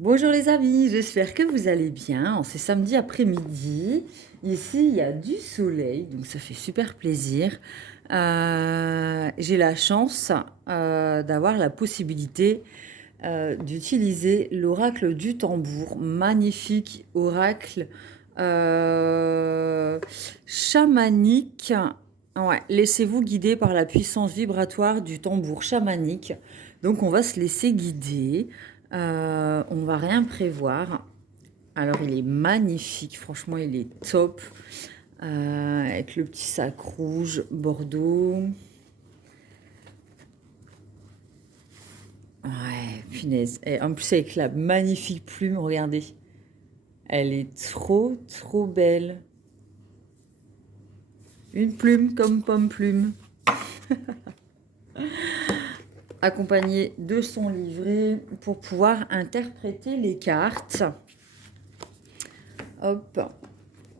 Bonjour les amis, j'espère que vous allez bien. C'est samedi après-midi. Ici, il y a du soleil, donc ça fait super plaisir. J'ai la chance d'avoir la possibilité d'utiliser l'oracle du tambour. Magnifique oracle euh, chamanique. Ouais, laissez-vous guider par la puissance vibratoire du tambour chamanique. Donc on va se laisser guider. On va rien prévoir. Alors il est magnifique, franchement il est top. Avec le petit sac rouge bordeaux. Ouais, punaise. Et en plus avec la magnifique plume, regardez. Elle est trop belle. Une plume comme pomme plume. Accompagnée de son livret pour pouvoir interpréter les cartes. Hop.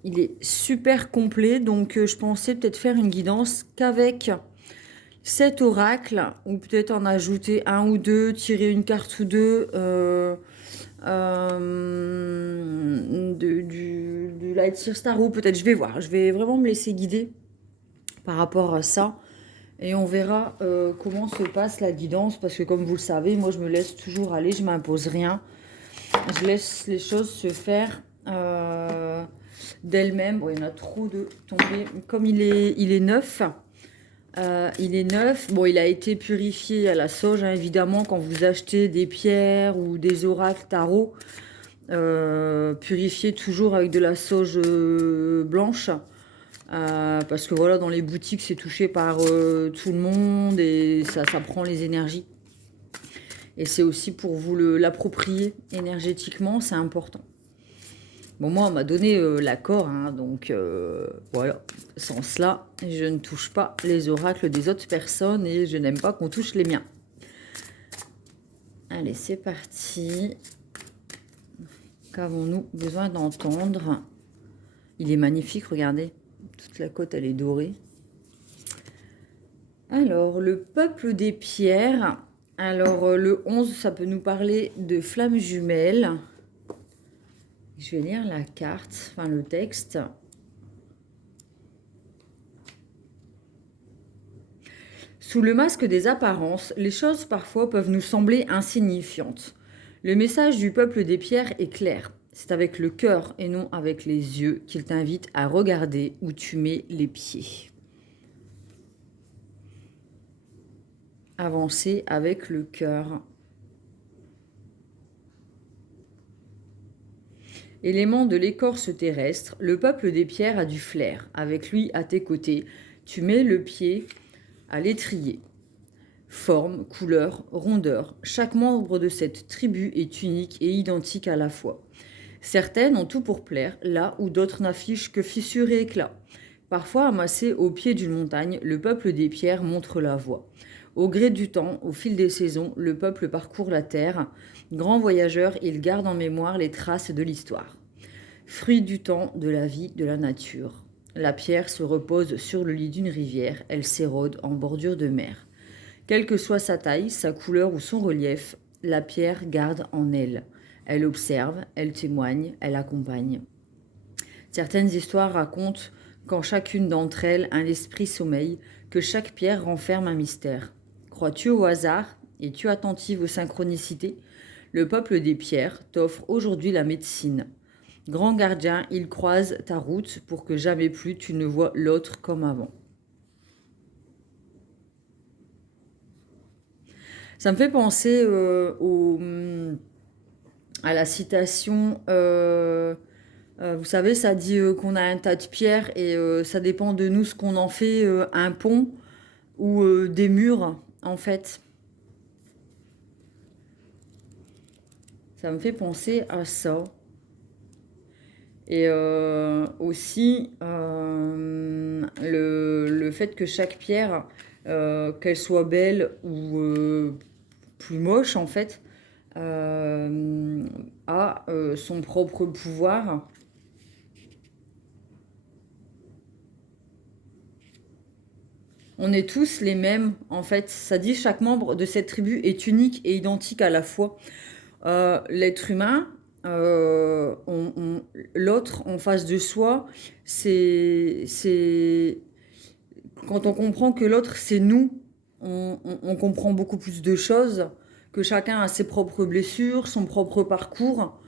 Il est super complet, donc je pensais peut-être faire une guidance qu'avec cet oracle, ou peut-être en ajouter un ou deux, tirer une carte ou deux du Light Seer Star, ou peut-être je vais voir, je vais vraiment me laisser guider par rapport à ça. Et on verra comment se passe la guidance, parce que comme vous le savez, moi je me laisse toujours aller, je m'impose rien. Je laisse les choses se faire d'elles-mêmes. Bon, il y en a trop de tombés. Comme il est neuf, Bon, il a été purifié à la sauge, hein, évidemment, quand vous achetez des pierres ou des oracles tarot. Purifiez toujours avec de la sauge blanche. Parce que voilà, dans les boutiques, c'est touché par tout le monde et ça prend les énergies. Et c'est aussi pour vous l'approprier énergétiquement, c'est important. Bon, moi, on m'a donné l'accord, hein, donc voilà. Sans cela, je ne touche pas les oracles des autres personnes et je n'aime pas qu'on touche les miens. Allez, c'est parti. Qu'avons-nous besoin d'entendre? Il est magnifique, regardez. Toute la côte, elle est dorée. Alors, le peuple des pierres. Alors, le 11, ça peut nous parler de flammes jumelles. Je vais lire la carte, enfin le texte. Sous le masque des apparences, les choses parfois peuvent nous sembler insignifiantes. Le message du peuple des pierres est clair. C'est avec le cœur et non avec les yeux qu'il t'invite à regarder où tu mets les pieds. Avancer avec le cœur. Élément de l'écorce terrestre, le peuple des pierres a du flair. Avec lui à tes côtés, tu mets le pied à l'étrier. Forme, couleur, rondeur, chaque membre de cette tribu est unique et identique à la fois. Certaines ont tout pour plaire, là où d'autres n'affichent que fissures et éclats. Parfois amassé au pied d'une montagne, le peuple des pierres montre la voie. Au gré du temps, au fil des saisons, le peuple parcourt la terre. Grand voyageur, il garde en mémoire les traces de l'histoire. Fruit du temps, de la vie, de la nature. La pierre se repose sur le lit d'une rivière, elle s'érode en bordure de mer. Quelle que soit sa taille, sa couleur ou son relief, la pierre garde en elle. Elle observe, elle témoigne, elle accompagne. Certaines histoires racontent qu'en chacune d'entre elles, un esprit sommeille, que chaque pierre renferme un mystère. Crois-tu au hasard? Es-tu attentive aux synchronicités? Le peuple des pierres t'offre aujourd'hui la médecine. Grand gardien, il croise ta route pour que jamais plus tu ne vois l'autre comme avant. Ça me fait penser à la citation, vous savez, ça dit qu'on a un tas de pierres et ça dépend de nous ce qu'on en fait, un pont ou des murs, en fait. Ça me fait penser à ça. Et aussi, le fait que chaque pierre, qu'elle soit belle ou plus moche, en fait, a son propre pouvoir. On est tous les mêmes, en fait. Ça dit chaque membre de cette tribu est unique et identique à la fois. L'être humain, l'autre en face de soi, c'est quand on comprend que l'autre c'est nous, on comprend beaucoup plus de choses, que chacun a ses propres blessures, son propre parcours.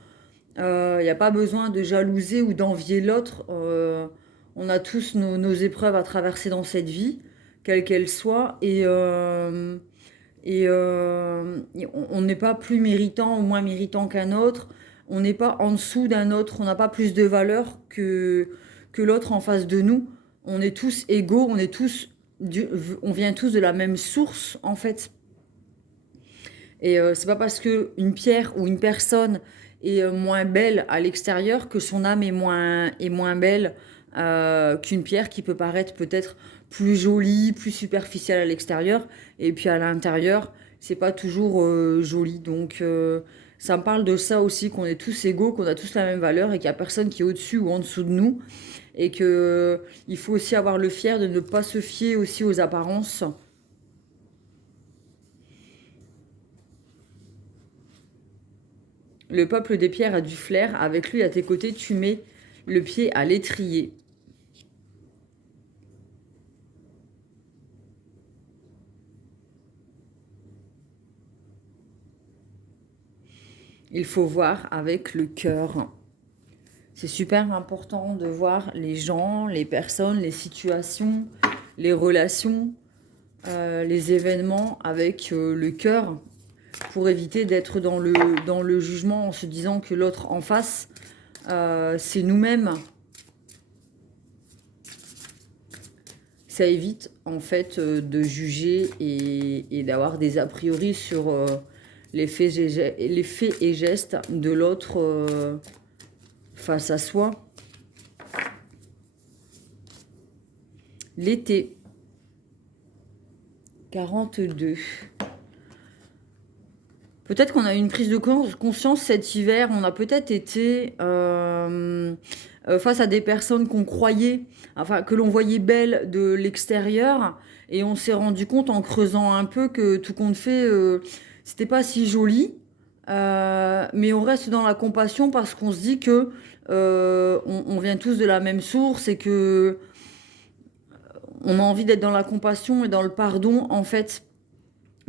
Il n'y a pas besoin de jalouser ou d'envier l'autre. On a tous nos épreuves à traverser dans cette vie, quelle qu'elle soit, et on n'est pas plus méritant ou moins méritant qu'un autre. On n'est pas en dessous d'un autre. On n'a pas plus de valeur que l'autre en face de nous. On est tous égaux. On vient tous de la même source en fait. Et c'est pas parce que une pierre ou une personne est moins belle à l'extérieur que son âme est moins belle qu'une pierre qui peut paraître peut-être plus jolie, plus superficielle à l'extérieur. Et puis à l'intérieur, c'est pas toujours joli. Donc ça me parle de ça aussi, qu'on est tous égaux, qu'on a tous la même valeur et qu'il n'y a personne qui est au-dessus ou en dessous de nous. Et que il faut aussi avoir le fier de ne pas se fier aussi aux apparences. Le peuple des pierres a du flair, avec lui à tes côtés, tu mets le pied à l'étrier. Il faut voir avec le cœur. C'est super important de voir les gens, les personnes, les situations, les relations, les événements avec le cœur pour éviter d'être dans le jugement en se disant que l'autre en face, c'est nous-mêmes. Ça évite en fait de juger et d'avoir des a priori sur les faits et gestes de l'autre face à soi. L'été 42. Peut-être qu'on a eu une prise de conscience cet hiver. On a peut-être été face à des personnes qu'on croyait, enfin que l'on voyait belles de l'extérieur, et on s'est rendu compte en creusant un peu que tout compte fait, c'était pas si joli. Mais on reste dans la compassion parce qu'on se dit que on vient tous de la même source et que on a envie d'être dans la compassion et dans le pardon en fait,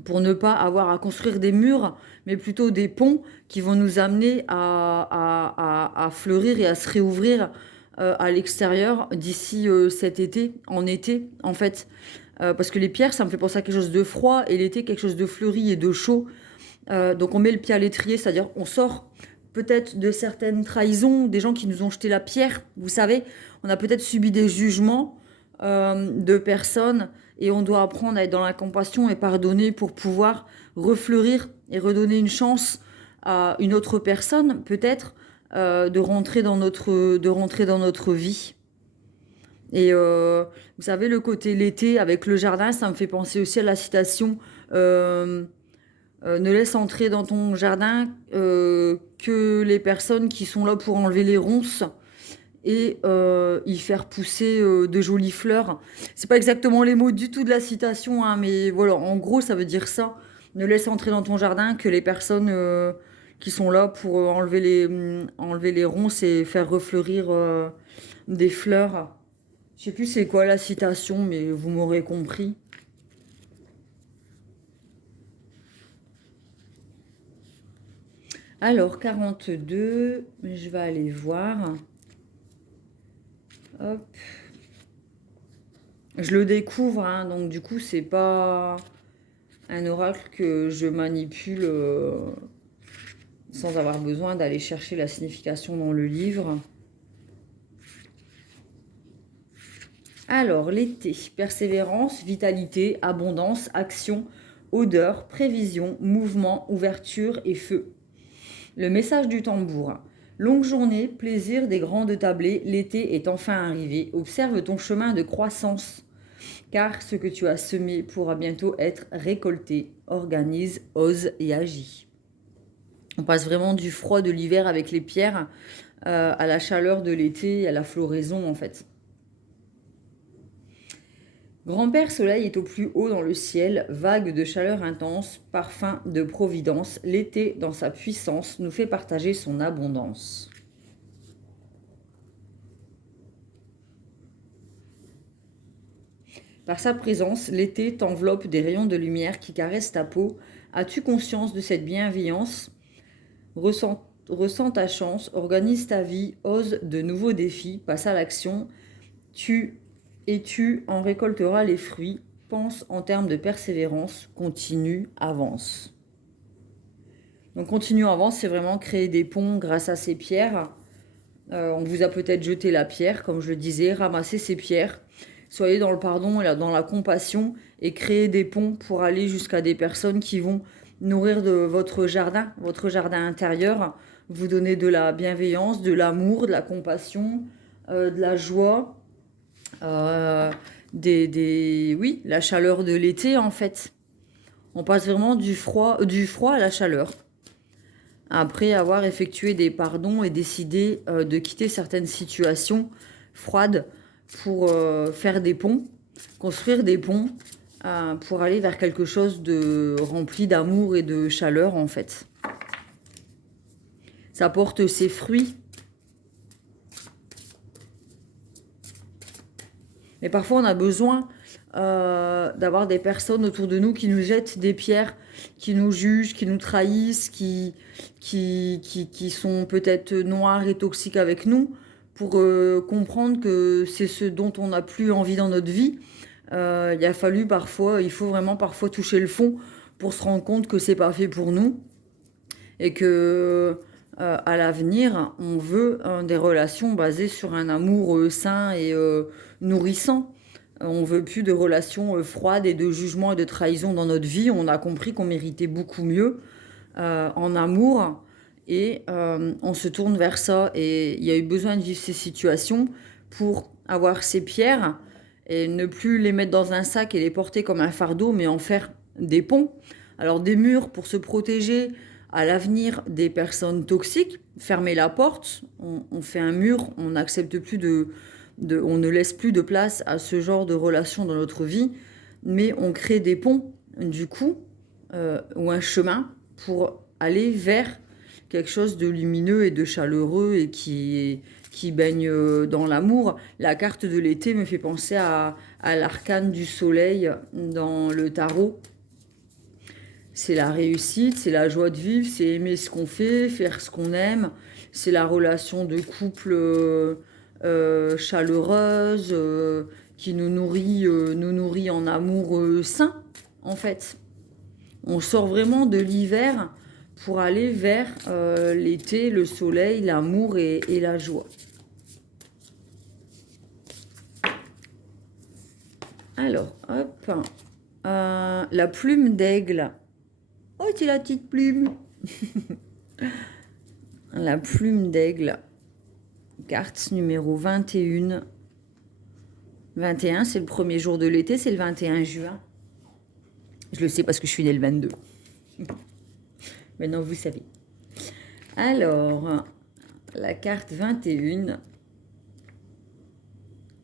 pour ne pas avoir à construire des murs, mais plutôt des ponts qui vont nous amener à fleurir et à se réouvrir à l'extérieur d'ici cet été, en fait. Parce que les pierres, ça me fait penser à quelque chose de froid, et l'été, quelque chose de fleuri et de chaud. Donc on met le pied à l'étrier, c'est-à-dire on sort peut-être de certaines trahisons, des gens qui nous ont jeté la pierre, vous savez, on a peut-être subi des jugements de personnes, et on doit apprendre à être dans la compassion et pardonner pour pouvoir refleurir et redonner une chance à une autre personne, peut-être, de rentrer dans notre vie. Et vous savez, le côté l'été avec le jardin, ça me fait penser aussi à la citation ne laisse entrer dans ton jardin que les personnes qui sont là pour enlever les ronces et y faire pousser de jolies fleurs. C'est pas exactement les mots du tout de la citation, hein, mais voilà, en gros, ça veut dire ça. Ne laisse entrer dans ton jardin que les personnes qui sont là pour enlever les ronces et faire refleurir des fleurs. Je sais plus c'est quoi la citation, mais vous m'aurez compris. Alors, 42, je vais aller voir. Hop. Je le découvre, hein, donc du coup, c'est pas un oracle que je manipule sans avoir besoin d'aller chercher la signification dans le livre. Alors, l'été, persévérance, vitalité, abondance, action, odeur, prévision, mouvement, ouverture et feu. Le message du tambour. Longue journée, plaisir des grandes tablées, l'été est enfin arrivé. Observe ton chemin de croissance, car ce que tu as semé pourra bientôt être récolté. Organise, ose et agis. On passe vraiment du froid de l'hiver avec les pierres à la chaleur de l'été et à la floraison en fait. Grand-père Soleil est au plus haut dans le ciel, vague de chaleur intense, parfum de providence. L'été, dans sa puissance, nous fait partager son abondance. Par sa présence, l'été t'enveloppe des rayons de lumière qui caressent ta peau. As-tu conscience de cette bienveillance? Ressens ta chance, organise ta vie, ose de nouveaux défis, passe à l'action. Tu en récolteras les fruits. Pense en termes de persévérance, continue, avance. Donc continue, avance, c'est vraiment créer des ponts grâce à ces pierres. On vous a peut-être jeté la pierre, comme je le disais, ramassez ces pierres. Soyez dans le pardon et dans la compassion et créez des ponts pour aller jusqu'à des personnes qui vont nourrir de votre jardin intérieur, vous donner de la bienveillance, de l'amour, de la compassion, de la joie, oui, la chaleur de l'été en fait. On passe vraiment du froid à la chaleur. Après avoir effectué des pardons et décidé de quitter certaines situations froides pour faire des ponts, construire des ponts pour aller vers quelque chose de rempli d'amour et de chaleur en fait. Ça porte ses fruits. Mais parfois on a besoin d'avoir des personnes autour de nous qui nous jettent des pierres, qui nous jugent, qui nous trahissent, qui sont peut-être noirs et toxiques avec nous, pour comprendre que c'est ce dont on n'a plus envie dans notre vie. Il faut vraiment parfois toucher le fond pour se rendre compte que c'est pas fait pour nous et que à l'avenir, on veut des relations basées sur un amour sain et nourrissant. On veut plus de relations froides et de jugement et de trahison dans notre vie. On a compris qu'on méritait beaucoup mieux en amour et on se tourne vers ça. Et il y a eu besoin de vivre ces situations pour avoir ces pierres et ne plus les mettre dans un sac et les porter comme un fardeau, mais en faire des ponts. Alors des murs pour se protéger à l'avenir des personnes toxiques, fermer la porte, on fait un mur, on n'accepte plus on ne laisse plus de place à ce genre de relations dans notre vie, mais on crée des ponts, du coup, ou un chemin pour aller vers quelque chose de lumineux et de chaleureux et qui baigne dans l'amour. La carte de l'été me fait penser à l'arcane du soleil dans le tarot. C'est la réussite, c'est la joie de vivre, c'est aimer ce qu'on fait, faire ce qu'on aime. C'est la relation de couple chaleureuse qui nous nourrit en amour sain, en fait. On sort vraiment de l'hiver pour aller vers l'été, le soleil, l'amour et la joie. Alors, hop. La plume d'aigle. Oh, c'est la petite plume. La plume d'aigle. Carte numéro 21. 21, c'est le premier jour de l'été, c'est le 21 juin. Je le sais parce que je suis née le 22. Maintenant, vous savez. Alors, la carte 21.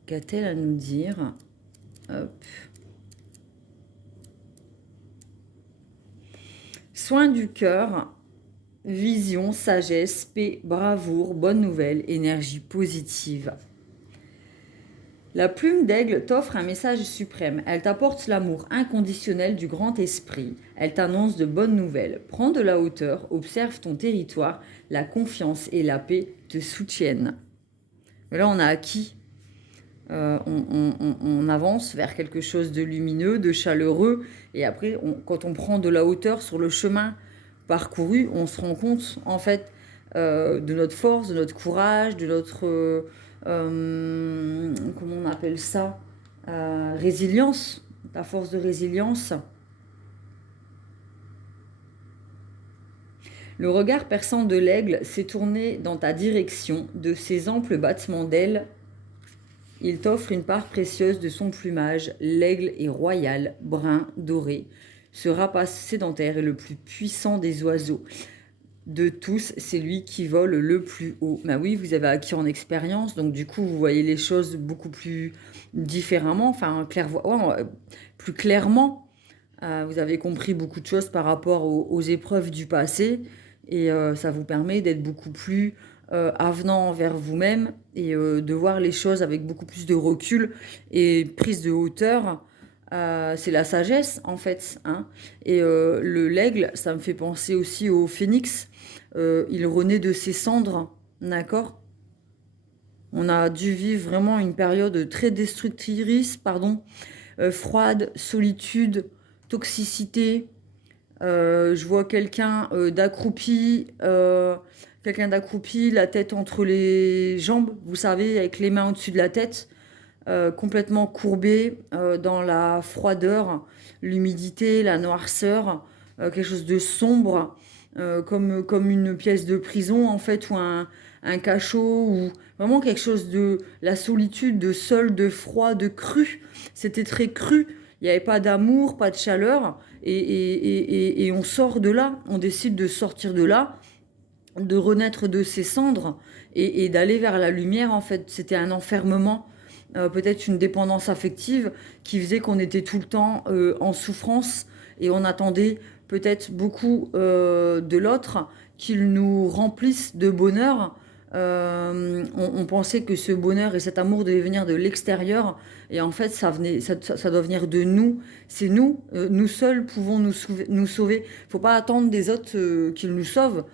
Qu'a-t-elle à nous dire? Hop. Soin du cœur, vision, sagesse, paix, bravoure, bonne nouvelle, énergie positive. La plume d'aigle t'offre un message suprême. Elle t'apporte l'amour inconditionnel du grand esprit. Elle t'annonce de bonnes nouvelles. Prends de la hauteur, observe ton territoire. La confiance et la paix te soutiennent. Mais là, on a acquis. On avance vers quelque chose de lumineux, de chaleureux. Et après, quand on prend de la hauteur sur le chemin parcouru, on se rend compte, en fait, de notre force, de notre courage, de notre... comment on appelle ça, résilience, la force de résilience. Le regard perçant de l'aigle s'est tourné dans ta direction. De ses amples battements d'ailes, il t'offre une part précieuse de son plumage. L'aigle est royal, brun, doré. Ce rapace sédentaire est le plus puissant des oiseaux. de tous, c'est lui qui vole le plus haut. Ben oui, vous avez acquis en expérience, donc du coup, vous voyez les choses beaucoup plus différemment, enfin, plus clairement. Vous avez compris beaucoup de choses par rapport aux épreuves du passé et ça vous permet d'être beaucoup plus avenant envers vous-même et de voir les choses avec beaucoup plus de recul et prise de hauteur. C'est la sagesse en fait, hein. Et l'aigle, ça me fait penser aussi au phénix. Il renaît de ses cendres, d'accord? On a dû vivre vraiment une période très destructrice, pardon, froide, solitude, toxicité. Je vois quelqu'un d'accroupi, la tête entre les jambes, vous savez, avec les mains au-dessus de la tête, complètement courbé dans la froideur, l'humidité, la noirceur, quelque chose de sombre, comme une pièce de prison en fait, ou un cachot, ou vraiment quelque chose de la solitude, de seul, de froid, de cru. C'était très cru, il n'y avait pas d'amour, pas de chaleur, et on sort de là, on décide de sortir de là, de renaître de ses cendres et d'aller vers la lumière en fait. C'était un enfermement, peut-être une dépendance affective qui faisait qu'on était tout le temps en souffrance et on attendait peut-être beaucoup de l'autre qu'il nous remplisse de bonheur. On pensait que ce bonheur et cet amour devaient venir de l'extérieur et en fait ça doit venir de nous. C'est nous, nous seuls pouvons nous sauver. Faut pas attendre des autres qu'ils nous sauvent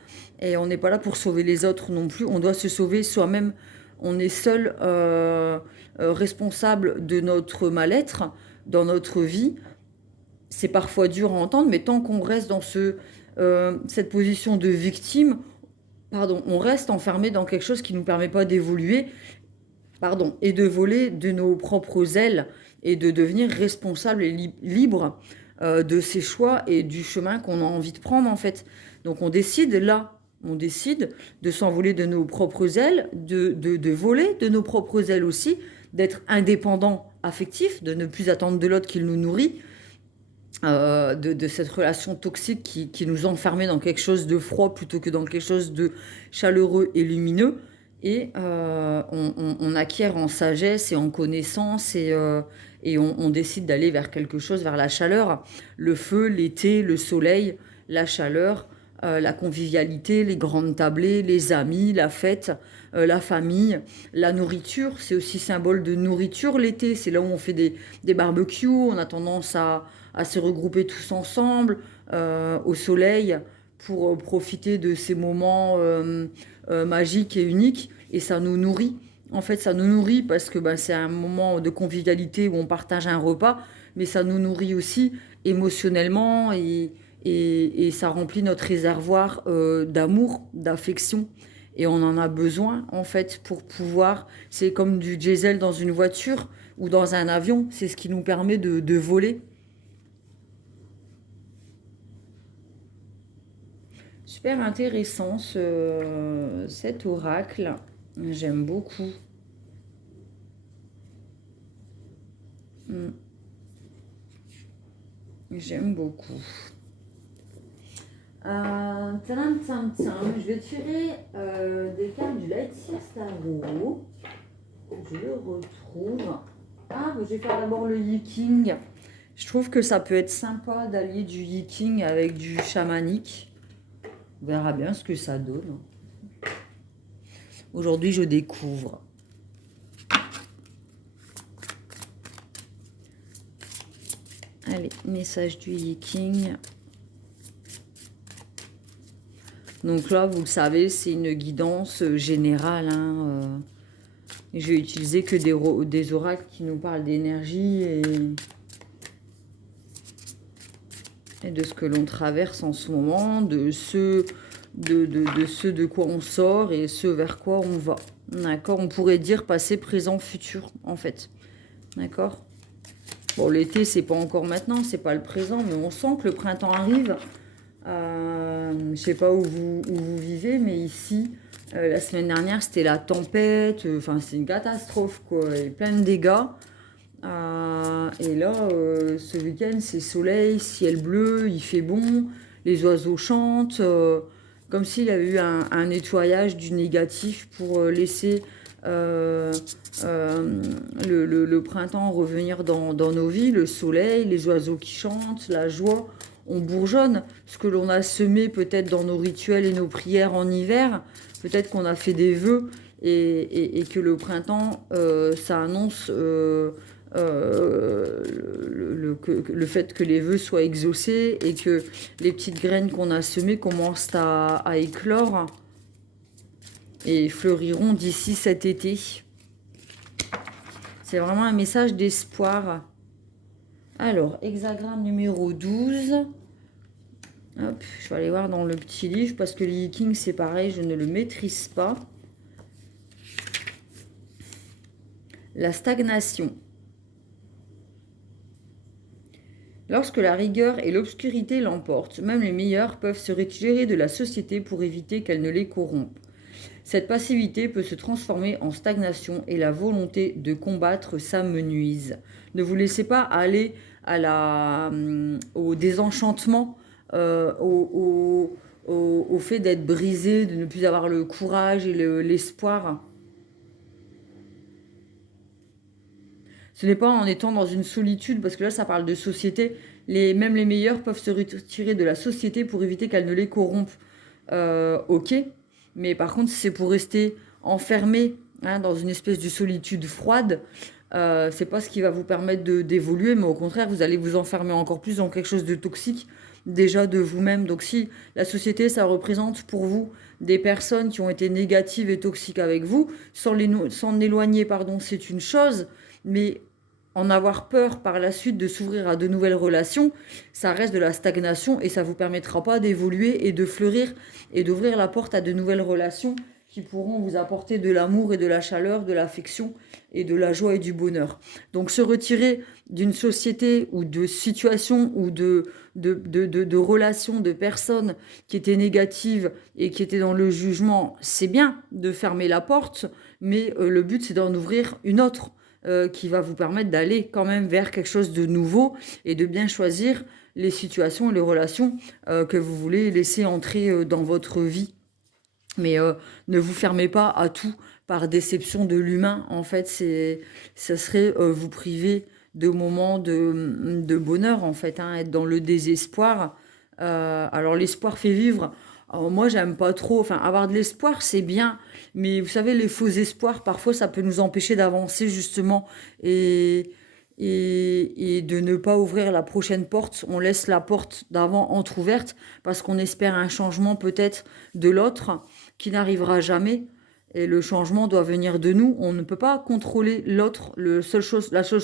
et on n'est pas là pour sauver les autres non plus. On doit se sauver soi-même. On est seul responsable de notre mal-être dans notre vie. C'est parfois dur à entendre, mais tant qu'on reste dans cette position de victime, pardon, on reste enfermé dans quelque chose qui ne nous permet pas d'évoluer, pardon, et de voler de nos propres ailes et de devenir responsable et libre de ses choix et du chemin qu'on a envie de prendre en fait. Donc on décide là, on décide de s'envoler de nos propres ailes, de voler de nos propres ailes aussi, d'être indépendant affectif, de ne plus attendre de l'autre qu'il nous nourrit, de cette relation toxique qui nous enfermait dans quelque chose de froid plutôt que dans quelque chose de chaleureux et lumineux. Et on acquiert en sagesse et en connaissance et on décide d'aller vers quelque chose, vers la chaleur, le feu, l'été, le soleil, la chaleur, la convivialité, les grandes tablées, les amis, la fête, la famille, la nourriture. C'est aussi symbole de nourriture l'été. C'est là où on fait des barbecues, on a tendance à se regrouper tous ensemble au soleil pour profiter de ces moments magiques et uniques. Et ça nous nourrit. En fait, ça nous nourrit parce que c'est un moment de convivialité où on partage un repas, mais ça nous nourrit aussi émotionnellement et ça remplit notre réservoir d'amour, d'affection. Et on en a besoin, en fait, pour pouvoir... C'est comme du diesel dans une voiture ou dans un avion. C'est ce qui nous permet de voler. Super intéressant cet oracle. J'aime beaucoup. J'aime beaucoup. Je vais tirer des cartes du Lightyear Tarot. Je le retrouve. Je vais faire d'abord le Yiking. Je trouve que ça peut être sympa d'allier du Yiking avec du chamanique. On verra bien ce que ça donne. Aujourd'hui, je découvre. Allez, message du Yiking. Donc là, vous le savez, c'est une guidance générale. Je vais utiliser que des oracles qui nous parlent d'énergie et de ce que l'on traverse en ce moment, de ce de quoi on sort et ce vers quoi on va. D'accord? On pourrait dire passé, présent, futur, en fait. D'accord? Bon, l'été, c'est pas encore maintenant, c'est pas le présent, mais on sent que le printemps arrive. Je sais pas où vous vivez, mais ici, la semaine dernière, c'était la tempête. Enfin, c'est une catastrophe, quoi. Il y a plein de dégâts. Et là, ce week-end, c'est soleil, ciel bleu, il fait bon, les oiseaux chantent. comme s'il y avait eu un nettoyage du négatif pour laisser le printemps revenir dans nos vies, le soleil, les oiseaux qui chantent, la joie. On bourgeonne ce que l'on a semé peut-être dans nos rituels et nos prières en hiver. Peut-être qu'on a fait des vœux et que le printemps, ça annonce le fait que les vœux soient exaucés et que les petites graines qu'on a semées commencent à éclore et fleuriront d'ici cet été. C'est vraiment un message d'espoir. Alors, hexagramme numéro 12. Hop, je vais aller voir dans le petit livre parce que le Yiking, c'est pareil, je ne le maîtrise pas. La stagnation. Lorsque la rigueur et l'obscurité l'emportent, même les meilleurs peuvent se retirer de la société pour éviter qu'elle ne les corrompe. Cette passivité peut se transformer en stagnation et la volonté de combattre s'amenuise. Ne vous laissez pas aller au désenchantement, au fait d'être brisé, de ne plus avoir le courage et l'espoir. Ce n'est pas en étant dans une solitude, parce que là ça parle de société, même les meilleurs peuvent se retirer de la société pour éviter qu'elle ne les corrompe. Ok, mais par contre si c'est pour rester enfermé dans une espèce de solitude froide, c'est pas ce qui va vous permettre d'évoluer, mais au contraire vous allez vous enfermer encore plus dans quelque chose de toxique déjà de vous-même. Donc si la société ça représente pour vous des personnes qui ont été négatives et toxiques avec vous, s'en éloigner c'est une chose, mais en avoir peur par la suite de s'ouvrir à de nouvelles relations, ça reste de la stagnation et ça ne vous permettra pas d'évoluer et de fleurir et d'ouvrir la porte à de nouvelles relations qui pourront vous apporter de l'amour et de la chaleur, de l'affection et de la joie et du bonheur. Donc se retirer d'une société ou de situation ou de relations, de personnes qui étaient négatives et qui étaient dans le jugement, c'est bien de fermer la porte, mais le but c'est d'en ouvrir une autre. Qui va vous permettre d'aller quand même vers quelque chose de nouveau et de bien choisir les situations et les relations que vous voulez laisser entrer dans votre vie. Mais ne vous fermez pas à tout par déception de l'humain. En fait, ça serait vous priver de moments de bonheur, en fait, être dans le désespoir. Alors, l'espoir fait vivre. Alors, moi, j'aime pas trop. Enfin, avoir de l'espoir, c'est bien. Mais vous savez, les faux espoirs, parfois, ça peut nous empêcher d'avancer, justement. Et de ne pas ouvrir la prochaine porte. On laisse la porte d'avant entrouverte parce qu'on espère un changement peut-être de l'autre qui n'arrivera jamais. Et le changement doit venir de nous. On ne peut pas contrôler l'autre. La seule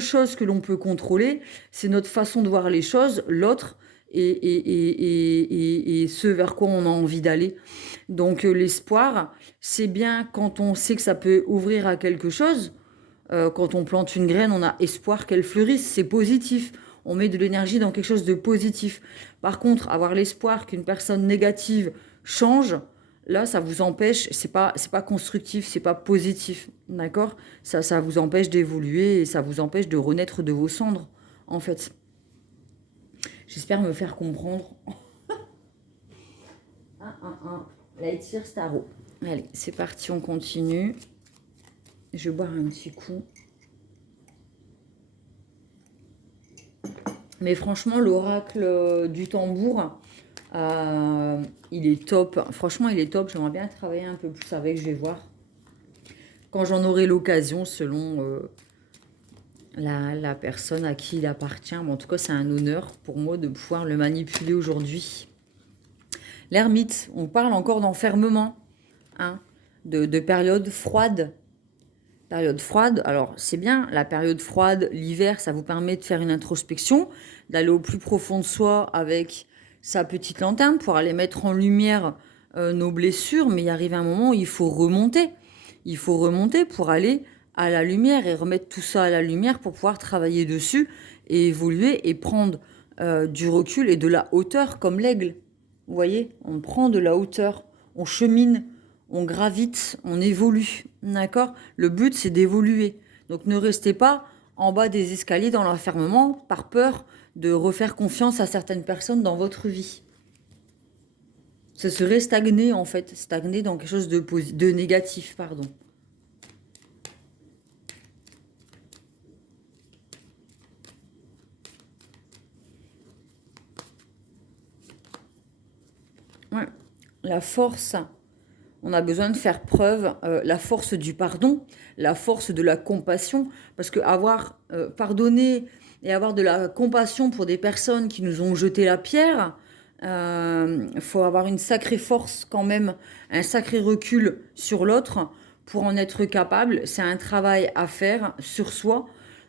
chose que l'on peut contrôler, c'est notre façon de voir les choses, l'autre, et ce vers quoi on a envie d'aller. Donc l'espoir, c'est bien quand on sait que ça peut ouvrir à quelque chose. Quand on plante une graine, on a espoir qu'elle fleurisse. C'est positif. On met de l'énergie dans quelque chose de positif. Par contre, avoir l'espoir qu'une personne négative change, là, ça vous empêche. C'est pas constructif, c'est pas positif, d'accord ? Ça vous empêche d'évoluer et ça vous empêche de renaître de vos cendres, en fait. J'espère me faire comprendre. Lightyear Starro. Allez, c'est parti, on continue. Je vais boire un petit coup. Mais franchement, l'oracle du tambour, il est top. Franchement, il est top. J'aimerais bien travailler un peu plus avec, je vais voir. Quand j'en aurai l'occasion, selon la personne à qui il appartient. Mais en tout cas, c'est un honneur pour moi de pouvoir le manipuler aujourd'hui. L'ermite, on parle encore d'enfermement, de période froide. Période froide, alors c'est bien, la période froide, l'hiver, ça vous permet de faire une introspection, d'aller au plus profond de soi avec sa petite lanterne pour aller mettre en lumière nos blessures, mais il arrive un moment où il faut remonter. Il faut remonter pour aller à la lumière et remettre tout ça à la lumière pour pouvoir travailler dessus et évoluer et prendre du recul et de la hauteur comme l'aigle. Vous voyez, on prend de la hauteur, on chemine, on gravite, on évolue, d'accord ? Le but, c'est d'évoluer. Donc, ne restez pas en bas des escaliers dans l'enfermement par peur de refaire confiance à certaines personnes dans votre vie. Ça serait stagner en fait, stagner dans quelque chose de négatif, pardon. Ouais. La force, on a besoin de faire preuve, la force du pardon, la force de la compassion, parce que avoir pardonné et avoir de la compassion pour des personnes qui nous ont jeté la pierre, faut avoir une sacrée force quand même, un sacré recul sur l'autre pour en être capable. C'est un travail à faire sur soi.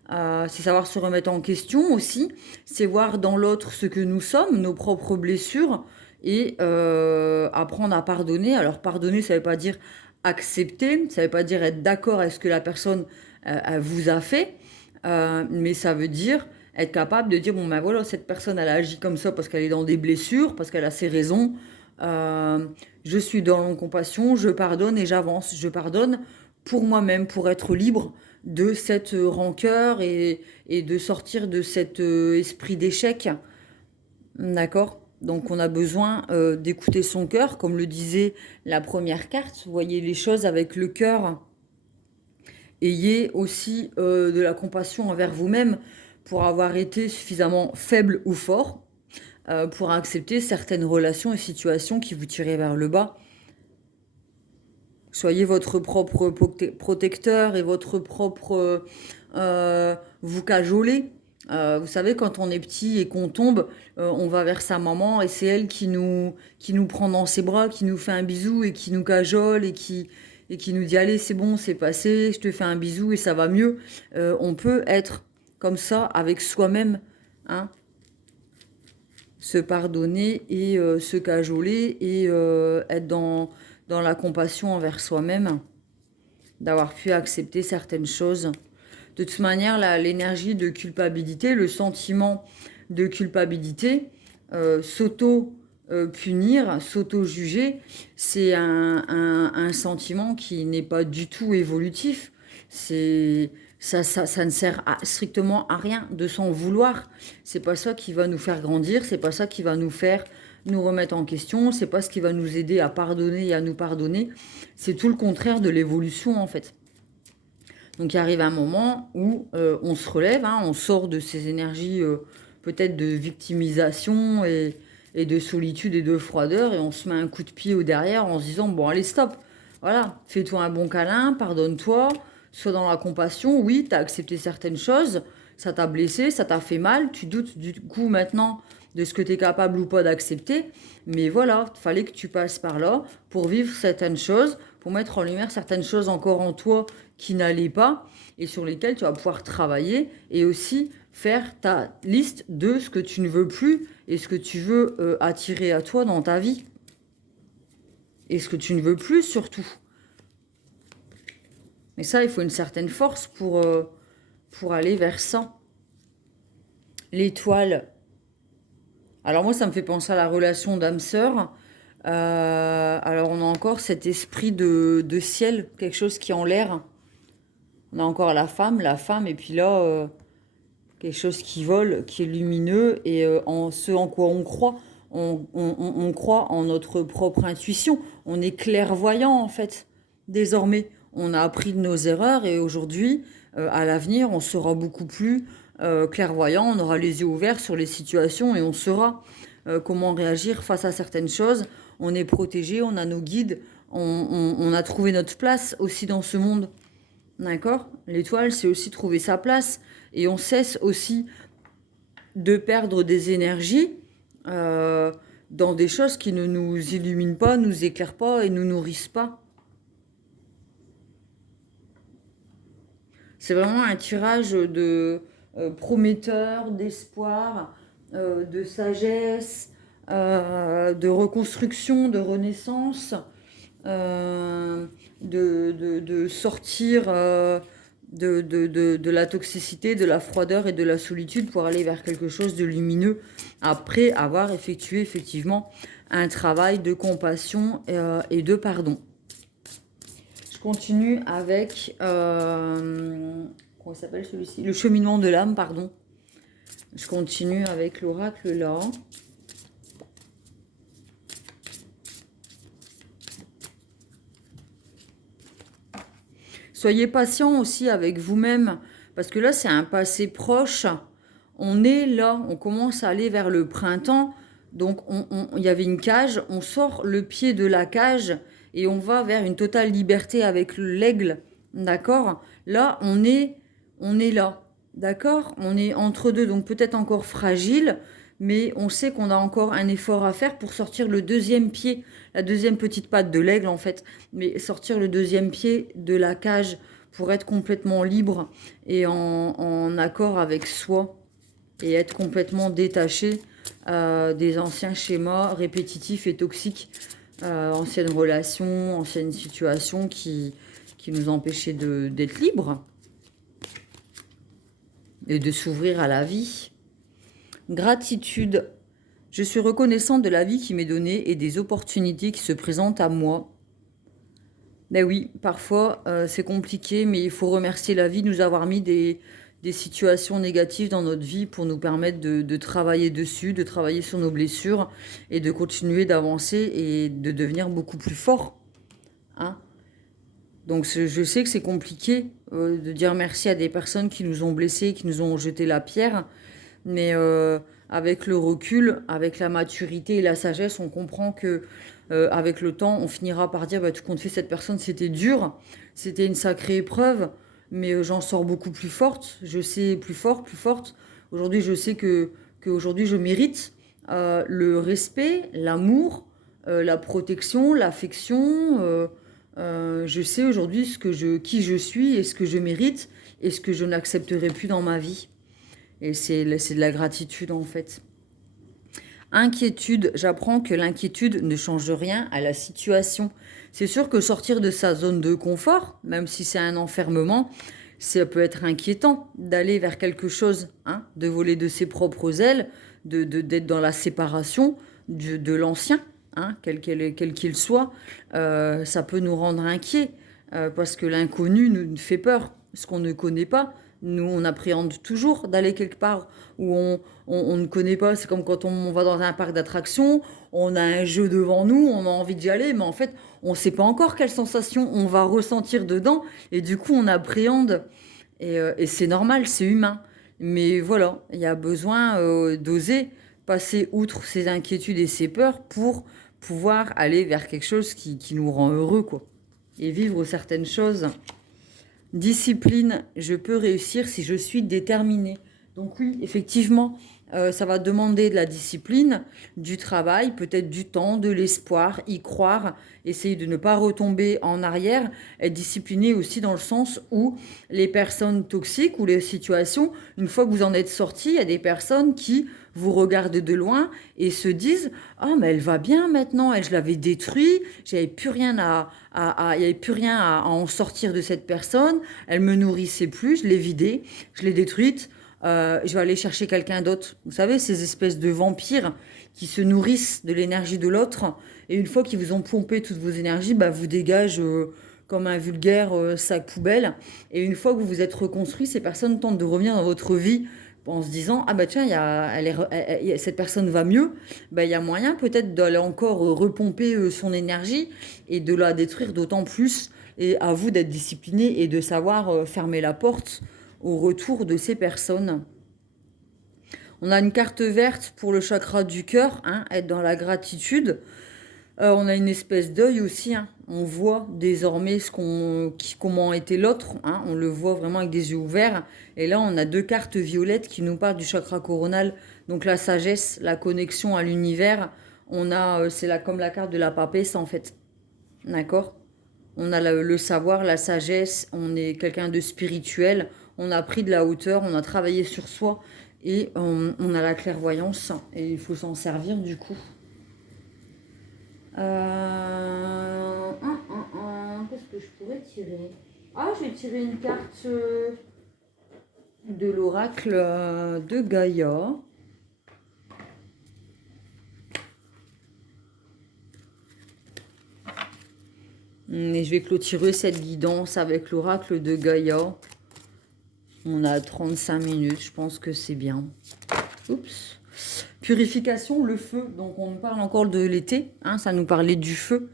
C'est savoir se remettre en question aussi, c'est voir dans l'autre ce que nous sommes, nos propres blessures, et apprendre à pardonner. Alors pardonner, ça ne veut pas dire accepter, ça ne veut pas dire être d'accord avec ce que la personne elle vous a fait, mais ça veut dire être capable de dire, bon ben voilà, cette personne elle a agi comme ça parce qu'elle est dans des blessures, parce qu'elle a ses raisons. Euh, je suis dans l'encompassion, je pardonne et j'avance. Je pardonne pour moi-même, pour être libre de cette rancœur et de sortir de cet esprit d'échec. D'accord? Donc on a besoin d'écouter son cœur, comme le disait la première carte. Vous voyez les choses avec le cœur. Ayez aussi de la compassion envers vous-même pour avoir été suffisamment faible ou fort pour accepter certaines relations et situations qui vous tiraient vers le bas. Soyez votre propre protecteur et votre propre vous cajoler. Vous savez, quand on est petit et qu'on tombe, on va vers sa maman et c'est elle qui nous prend dans ses bras, qui nous fait un bisou et qui nous cajole et qui nous dit allez, c'est bon, c'est passé, je te fais un bisou et ça va mieux. On peut être comme ça avec soi-même, hein, se pardonner et se cajoler et être dans la compassion envers soi-même, d'avoir pu accepter certaines choses. De toute manière, l'énergie de culpabilité, le sentiment de culpabilité, s'auto-punir, s'auto-juger, c'est un sentiment qui n'est pas du tout évolutif. Ça ne sert strictement à rien de s'en vouloir. C'est pas ça qui va nous faire grandir, c'est pas ça qui va nous faire nous remettre en question, c'est pas ce qui va nous aider à pardonner et à nous pardonner. C'est tout le contraire de l'évolution en fait. Donc il arrive un moment où on se relève, hein, on sort de ces énergies peut-être de victimisation et de solitude et de froideur et on se met un coup de pied au derrière en se disant bon allez stop, voilà, fais-toi un bon câlin, pardonne-toi, sois dans la compassion, oui, tu as accepté certaines choses, ça t'a blessé, ça t'a fait mal, tu doutes du coup maintenant de ce que tu es capable ou pas d'accepter, mais voilà, il fallait que tu passes par là pour vivre certaines choses, pour mettre en lumière certaines choses encore en toi qui n'allaient pas et sur lesquelles tu vas pouvoir travailler et aussi faire ta liste de ce que tu ne veux plus et ce que tu veux attirer à toi dans ta vie. Et ce que tu ne veux plus surtout. Mais ça, il faut une certaine force pour aller vers ça. L'étoile. Alors moi, ça me fait penser à la relation d'âme-sœur. Alors on a encore cet esprit de ciel, quelque chose qui est en l'air. On a encore la femme, et puis là, quelque chose qui vole, qui est lumineux, et en ce en quoi on croit. On croit en notre propre intuition. On est clairvoyant, en fait, désormais. On a appris de nos erreurs, et aujourd'hui, à l'avenir, on sera beaucoup plus clairvoyant. On aura les yeux ouverts sur les situations, et on saura comment réagir face à certaines choses. On est protégé, on a nos guides, on a trouvé notre place aussi dans ce monde. D'accord? L'étoile, c'est aussi trouver sa place. Et on cesse aussi de perdre des énergies dans des choses qui ne nous illuminent pas, nous éclairent pas et nous nourrissent pas. C'est vraiment un tirage de prometteur, d'espoir, de sagesse, de reconstruction, de renaissance, de sortir de la toxicité, de la froideur et de la solitude pour aller vers quelque chose de lumineux après avoir effectué effectivement un travail de compassion et de pardon. Je continue avec comment s'appelle celui-ci? Le cheminement de l'âme, pardon. Je continue avec l'oracle là. Soyez patient aussi avec vous-même, parce que là, c'est un passé proche. On est là, on commence à aller vers le printemps. Donc, il y avait une cage, on sort le pied de la cage et on va vers une totale liberté avec l'aigle. D'accord? Là, on est là. D'accord? On est entre deux, donc peut-être encore fragile, mais on sait qu'on a encore un effort à faire pour sortir le deuxième pied, la deuxième petite patte de l'aigle en fait, mais sortir le deuxième pied de la cage pour être complètement libre et en accord avec soi et être complètement détaché des anciens schémas répétitifs et toxiques, anciennes relations, anciennes situations qui nous empêchaient d'être libres et de s'ouvrir à la vie. Gratitude. Je suis reconnaissante de la vie qui m'est donnée et des opportunités qui se présentent à moi. Ben oui, parfois c'est compliqué, mais il faut remercier la vie de nous avoir mis des situations négatives dans notre vie pour nous permettre de travailler dessus, de travailler sur nos blessures et de continuer d'avancer et de devenir beaucoup plus fort. Hein. Donc je sais que c'est compliqué de dire merci à des personnes qui nous ont blessés, qui nous ont jeté la pierre, mais avec le recul, avec la maturité et la sagesse, on comprend que avec le temps, on finira par dire bah, tout compte fait, cette personne, c'était dur, c'était une sacrée épreuve, mais j'en sors beaucoup plus forte. Je sais plus fort, plus forte. Aujourd'hui, je sais qu'aujourd'hui, je mérite le respect, l'amour, la protection, l'affection. Je sais aujourd'hui qui je suis et ce que je mérite et ce que je n'accepterai plus dans ma vie. Et c'est de la gratitude en fait. Inquiétude, j'apprends que l'inquiétude ne change rien à la situation. C'est sûr que sortir de sa zone de confort, même si c'est un enfermement, ça peut être inquiétant d'aller vers quelque chose, hein, de voler de ses propres ailes, d'être dans la séparation de l'ancien, hein, quel qu'il soit. Ça peut nous rendre inquiets parce que l'inconnu nous fait peur, ce qu'on ne connaît pas. Nous, on appréhende toujours d'aller quelque part où on ne connaît pas. C'est comme quand on va dans un parc d'attractions, on a un jeu devant nous, on a envie d'y aller, mais en fait, on ne sait pas encore quelle sensation on va ressentir dedans. Et du coup, on appréhende. Et c'est normal, c'est humain. Mais voilà, il y a besoin d'oser passer outre ses inquiétudes et ses peurs pour pouvoir aller vers quelque chose qui nous rend heureux, quoi. Et vivre certaines choses. Discipline, je peux réussir si je suis déterminée. Donc oui, effectivement, ça va demander de la discipline, du travail, peut-être du temps, de l'espoir, y croire, essayer de ne pas retomber en arrière, être discipliné aussi dans le sens où les personnes toxiques ou les situations, une fois que vous en êtes sorti, il y a des personnes qui vous regardent de loin et se disent « Ah, mais elle va bien maintenant, elle, je l'avais détruit, j'avais plus rien il n'y avait plus rien à en sortir de cette personne, elle me nourrissait plus, je l'ai vidée, je l'ai détruite, je vais aller chercher quelqu'un d'autre. » Vous savez, ces espèces de vampires qui se nourrissent de l'énergie de l'autre, et une fois qu'ils vous ont pompé toutes vos énergies, bah, vous dégagent comme un vulgaire sac poubelle. Et une fois que vous vous êtes reconstruit, ces personnes tentent de revenir dans votre vie en se disant ah bah tiens, cette personne va mieux, bah, il y a moyen peut-être d'aller encore repomper son énergie et de la détruire d'autant plus. Et à vous d'être discipliné et de savoir fermer la porte au retour de ces personnes. On a une carte verte pour le chakra du cœur, hein, être dans la gratitude. On a une espèce d'œil aussi, hein. On voit désormais comment était l'autre, hein. On le voit vraiment avec des yeux ouverts. Et là, on a deux cartes violettes qui nous parlent du chakra coronal. Donc la sagesse, la connexion à l'univers. Comme la carte de la papesse en fait. D'accord? On a le savoir, la sagesse, on est quelqu'un de spirituel, on a pris de la hauteur, on a travaillé sur soi et on a la clairvoyance et il faut s'en servir du coup. Qu'est-ce que je pourrais tirer? Ah, je vais tirer une carte de l'oracle de Gaïa. Et je vais clôturer cette guidance avec l'oracle de Gaïa. On a 35 minutes, je pense que c'est bien. Oups. Purification, le feu. Donc on nous parle encore de l'été, hein, ça nous parlait du feu.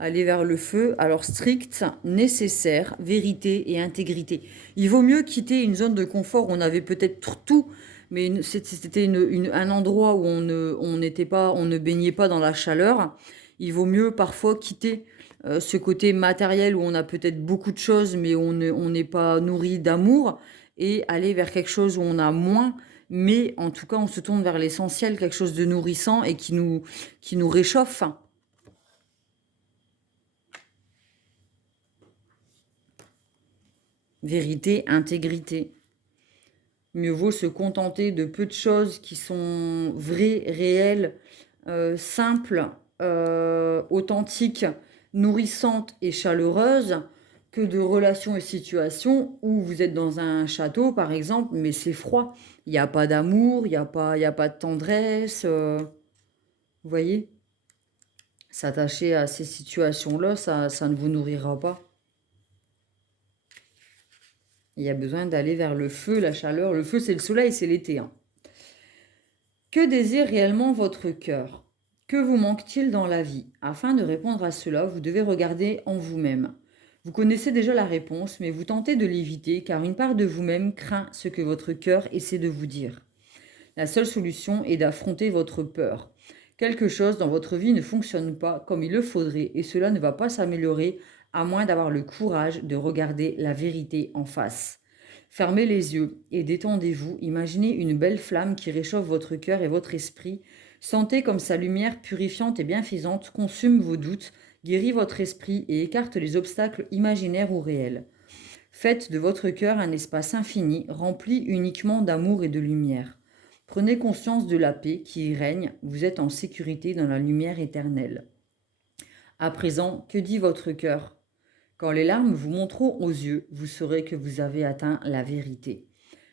Aller vers le feu. Alors strict, nécessaire, vérité et intégrité. Il vaut mieux quitter une zone de confort où on avait peut-être tout, mais c'était un endroit où on n'était pas, on ne baignait pas dans la chaleur. Il vaut mieux parfois quitter ce côté matériel où on a peut-être beaucoup de choses, mais on n'est pas nourri d'amour, et aller vers quelque chose où on a moins, mais en tout cas on se tourne vers l'essentiel, quelque chose de nourrissant et qui nous réchauffe. Vérité, intégrité. Mieux vaut se contenter de peu de choses qui sont vraies, réelles, simples, authentiques, nourrissantes et chaleureuses, que de relations et situations où vous êtes dans un château, par exemple, mais c'est froid. Il n'y a pas d'amour, il y a pas de tendresse. Vous voyez? S'attacher à ces situations-là, ça ne vous nourrira pas. Il y a besoin d'aller vers le feu, la chaleur. Le feu, c'est le soleil, c'est l'été. Hein. Que désire réellement votre cœur? Que vous manque-t-il dans la vie? Afin de répondre à cela, vous devez regarder en vous-même. Vous connaissez déjà la réponse, mais vous tentez de l'éviter car une part de vous-même craint ce que votre cœur essaie de vous dire. La seule solution est d'affronter votre peur. Quelque chose dans votre vie ne fonctionne pas comme il le faudrait et cela ne va pas s'améliorer à moins d'avoir le courage de regarder la vérité en face. Fermez les yeux et détendez-vous. Imaginez une belle flamme qui réchauffe votre cœur et votre esprit. Sentez comme sa lumière purifiante et bienfaisante consume vos doutes, guérit votre esprit et écarte les obstacles imaginaires ou réels. Faites de votre cœur un espace infini, rempli uniquement d'amour et de lumière. Prenez conscience de la paix qui y règne, vous êtes en sécurité dans la lumière éternelle. À présent, que dit votre cœur? Quand les larmes vous monteront aux yeux, vous saurez que vous avez atteint la vérité.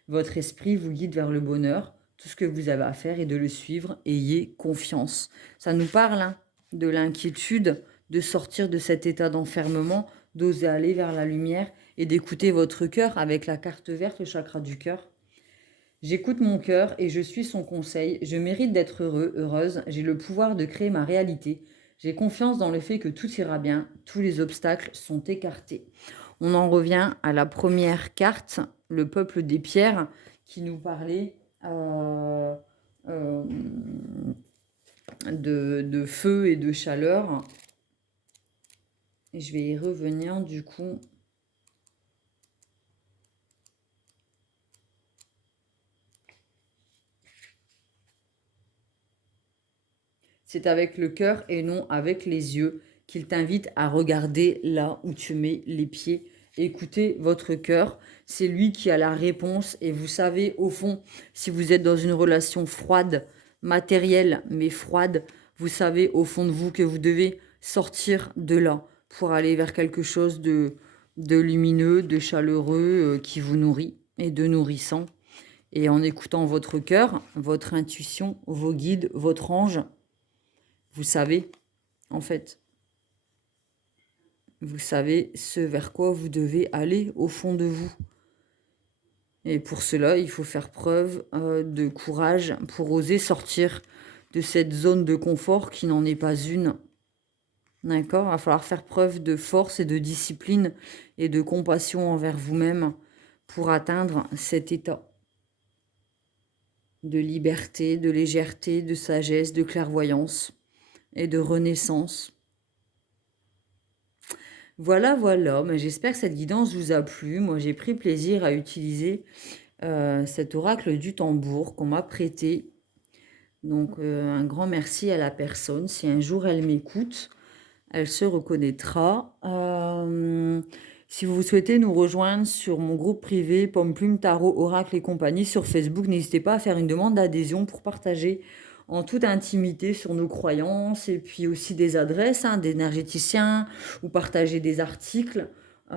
Votre esprit vous guide vers le bonheur. Tout ce que vous avez à faire est de le suivre. Ayez confiance. Ça nous parle de l'inquiétude, de sortir de cet état d'enfermement, d'oser aller vers la lumière et d'écouter votre cœur avec la carte verte, le chakra du cœur. J'écoute mon cœur et je suis son conseil. Je mérite d'être heureux, heureuse. J'ai le pouvoir de créer ma réalité. J'ai confiance dans le fait que tout ira bien. Tous les obstacles sont écartés. On en revient à la première carte, le peuple des pierres, qui nous parlait de feu et de chaleur. Et je vais y revenir du coup. C'est avec le cœur et non avec les yeux qu'il t'invite à regarder là où tu mets les pieds. Écoutez votre cœur, c'est lui qui a la réponse et vous savez au fond, si vous êtes dans une relation froide, matérielle mais froide, vous savez au fond de vous que vous devez sortir de là pour aller vers quelque chose de lumineux, de chaleureux, qui vous nourrit et de nourrissant. Et en écoutant votre cœur, votre intuition, vos guides, votre ange, vous savez, en fait, vous savez ce vers quoi vous devez aller au fond de vous. Et pour cela, il faut faire preuve de courage pour oser sortir de cette zone de confort qui n'en est pas une. D'accord? Il va falloir faire preuve de force et de discipline et de compassion envers vous-même pour atteindre cet état de liberté, de légèreté, de sagesse, de clairvoyance et de renaissance. Voilà, mais j'espère que cette guidance vous a plu. Moi, j'ai pris plaisir à utiliser cet oracle du tambour qu'on m'a prêté. Donc, un grand merci à la personne. Si un jour elle m'écoute, elle se reconnaîtra. Si vous souhaitez nous rejoindre sur mon groupe privé Pomme Plume Tarot Oracle et compagnie sur Facebook, n'hésitez pas à faire une demande d'adhésion pour partager en toute intimité sur nos croyances et puis aussi des adresses d'énergéticiens ou partager des articles. Vous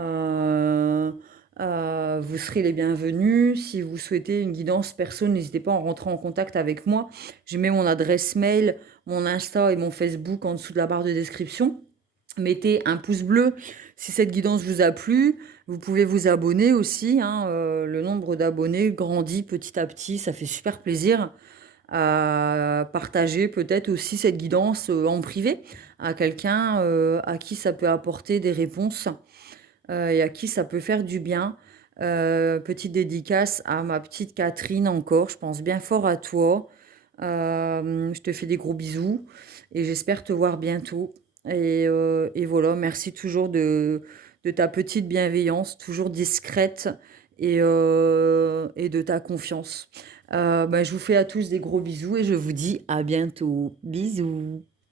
serez les bienvenus. Si vous souhaitez une guidance perso, n'hésitez pas à rentrer en contact avec moi. Je mets mon adresse mail, mon Insta et mon Facebook en dessous de la barre de description. Mettez un pouce bleu si cette guidance vous a plu. Vous pouvez vous abonner aussi. Le nombre d'abonnés grandit petit à petit. Ça fait super plaisir. à partager peut-être aussi cette guidance en privé à quelqu'un à qui ça peut apporter des réponses et à qui ça peut faire du bien. Petite dédicace à ma petite Catherine encore, je pense bien fort à toi. Je te fais des gros bisous et j'espère te voir bientôt. Et voilà, merci toujours de ta petite bienveillance, toujours discrète et de ta confiance. Ben, je vous fais à tous des gros bisous et je vous dis à bientôt. Bisous.